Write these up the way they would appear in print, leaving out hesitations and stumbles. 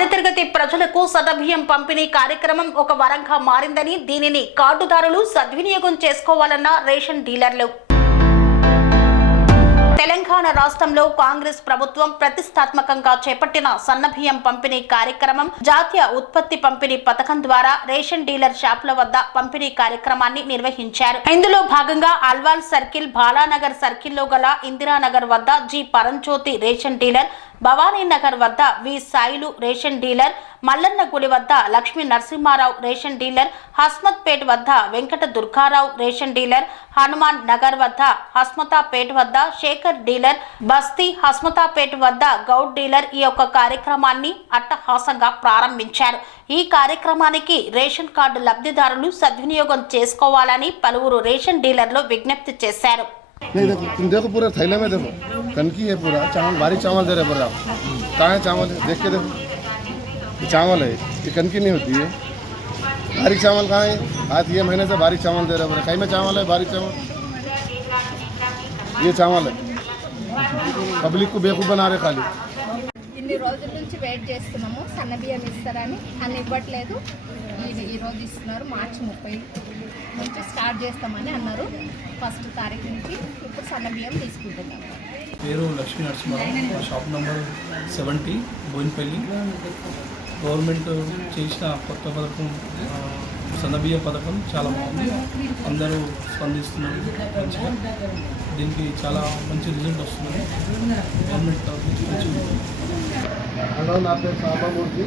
మధ్యతరగతి ప్రజలకు సన్నబియ్యం పంపిణీ కార్యక్రమం ఒక వరంగా మారిందని, దీనిని కార్డుదారులు సద్వినియోగం చేసుకోవాలన్న రేషన్ డీలర్లు. తెలంగాణ రాష్ట్రంలో కాంగ్రెస్ ప్రభుత్వం ప్రతిష్టాత్మకంగా చేపట్టిన సన్నబియ్యం పంపిణీ కార్యక్రమం జాతీయ ఉత్పత్తి పంపిణీ పథకం ద్వారా రేషన్ డీలర్ షాపుల వద్ద పంపిణీ కార్యక్రమాన్ని నిర్వహించారు. ఇందులో భాగంగా అల్వాల్ సర్కిల్, బాలానగర్ సర్కిల్లో గల ఇందిరానగర్ వద్ద జి పరంజ్యోతి రేషన్ డీలర్, భవానీనగర్ వద్ద వి సాయిలు రేషన్ డీలర్, మల్లన్న గుడి వద్ద లక్ష్మీ నరసింహారావు రేషన్ డీలర్, హస్మత్పేట్ వద్ద వెంకట దుర్గారావు రేషన్ డీలర్, హనుమాన్ నగర్ వద్ద హస్మతాపేట్ వద్ద శేఖర్ డీలర్, బస్తీ హస్మతాపేట్ వద్ద గౌడ్ డీలర్ ఈ యొక్క కార్యక్రమాన్ని అట్టహాసంగా ప్రారంభించారు. ఈ కార్యక్రమానికి రేషన్ కార్డు లబ్ధిదారులు సద్వినియోగం చేసుకోవాలని పలువురు రేషన్ డీలర్లు విజ్ఞప్తి చేశారు. नहीं देखो, तुम देखो पूरा थैले में देखो, कनकी है पूरा, चावल बारीक चावल दे रहे पूरा। कहाँ है चावल? देख के देखो, ये चावल है, ये कनकी नहीं होती है। बारीक चावल कहाँ है? आज ये महीने से बारीक चावल दे रहे पूरा। कहीं में चावल है बारीक चावल, ये चावल है। पब्लिक को बेवकूफ़ बना रहे खाली. ఇన్ని రోజుల నుంచి వెయిట్ చేస్తున్నాము, సన్న బియ్యం ఇస్తారని అని ఇవ్వట్లేదు. ఈ రోజు ఇస్తున్నారు. మార్చి 30 నుంచి స్టార్ట్ చేస్తామని అన్నారు. 1వ తారీఖు నుంచి ఇప్పుడు సన్న బియ్యం తీసుకుంటున్నాము. పేరు Lakshmi Narasimharao, shop number 70, Boinpally. Government చేసిన కొత్త పథకం సన్నబియ్య పథకం చాలా బాగుంది. అందరూ స్పందిస్తున్నారు మంచిగా. దీనికి చాలా మంచి రిజల్ట్ వస్తుంది. గవర్నమెంట్ నా పేరు సాంబమూర్తి.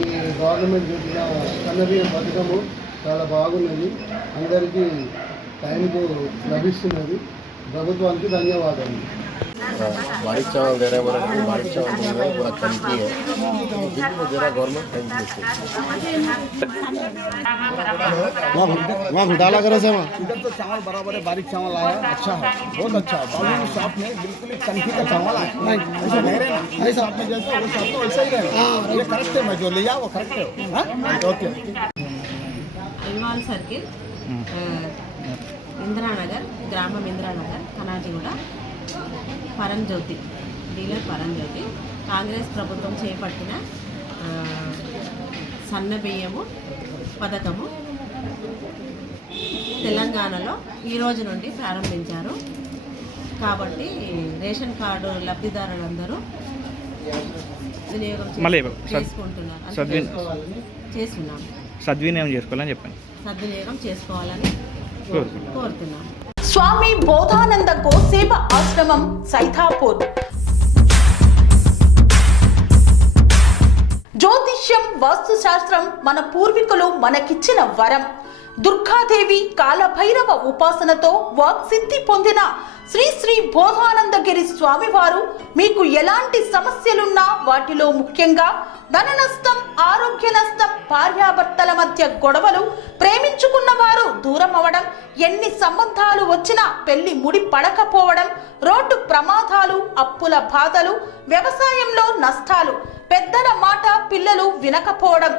ఈ గవర్నమెంట్ చేసిన సన్నబియ్యం పథకము చాలా బాగున్నది. అందరికీ టైంకు లభిస్తున్నది. ప్రభుత్వానికి ధన్యవాదాలు. बारीक चावल दे रहे हैं, बारीक चावल दे रहे हैं, पूरा कनकी है। जिनको दे रहा गवर्नमेंट थैंक वहाँ घोटाला करो से वहाँ इधर तो चावल बराबर है, बारीक चावल आया, अच्छा है, बहुत अच्छा है। बाबू शॉप में बिल्कुल ही कनकी का चावल आया, नहीं ऐसा नहीं रहे ना, इस शॉप में जैसे वो शॉप तो वैसा ही रहेगा। ये करेक्ट है, मैं जो लिया वो करेक्ट है। ओके. అల్వాల్ సర్కిల్, ఇందిరానగర్ గ్రామం, ఇందిరానగర్, కనాటిగూడ. పరంజ్యోతి డీలర్, పరంజ్యోతి. కాంగ్రెస్ ప్రభుత్వం చేపట్టిన సన్న బియ్యము పథకము తెలంగాణలో ఈ రోజు నుండి ప్రారంభించారు. కాబట్టి రేషన్ కార్డు లబ్ధిదారులందరూ వినియోగం చేస్తున్నాము. సద్వినియోగం చేసుకోవాలని చెప్పండి. సద్వినియోగం చేసుకోవాలని కోరుతున్నాము. స్వామి బోధానంద గోసేవ ఆశ్రమం, సైథాపూర్. జ్యోతిష్యం, వాస్తుశాస్త్రం మన పూర్వీకులు మనకిచ్చిన వరం. దుర్గాదేవి, కాలభైరవ ఉపాసనతో వాక్సిద్ధి పొందిన శ్రీ శ్రీ బోధానందగిరి స్వామివారు మీకు ఎలాంటి సమస్యలున్నా, వాటిలో ముఖ్యంగా ధన నష్టం, ఆరోగ్య నష్టం, భార్యాభర్తల మధ్య గొడవలు, ప్రేమించుకున్న వారు దూరం అవడం, ఎన్ని సంబంధాలు వచ్చినా పెళ్లి ముడి పడకపోవడం, రోడ్డు ప్రమాదాలు, అప్పుల బాధలు, వ్యవసాయంలో నష్టాలు, పెద్దల మాట పిల్లలు వినకపోవడం,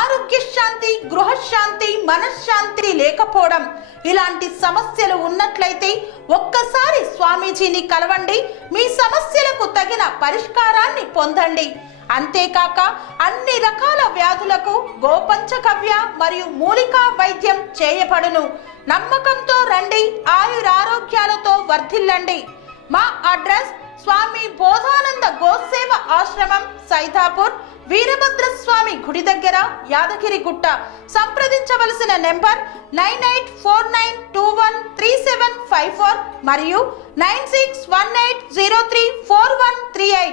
ఆరోగ్య శాంతి, గృహశాంతి, మనశ్శాంతి లేకపోవడం, ఇలాంటి సమస్యలు ఉన్నట్లయితే ఒక్కసారి స్వామీజీని కలవండి. మీ సమస్యలకు తగిన పరిష్కారాన్ని పొందండి. అంతేకాక అన్ని రకాల వ్యాధులకు గోపంచగవ్య మరియు మూలికా వైద్యం చేయబడును. నమ్మకంతో రండి, ఆయురారోగ్యాలతో వర్ధిల్లండి. మా అడ్రస్ స్వామి బోధానంద గోసేవ ఆశ్రమం, సైథాపూర్, వీరభద్రస్వామి గుడి దగ్గర, యాదగిరిగుట్ట. సంప్రదించవలసిన నెంబర్ 9849213754 మరియు 9618034138.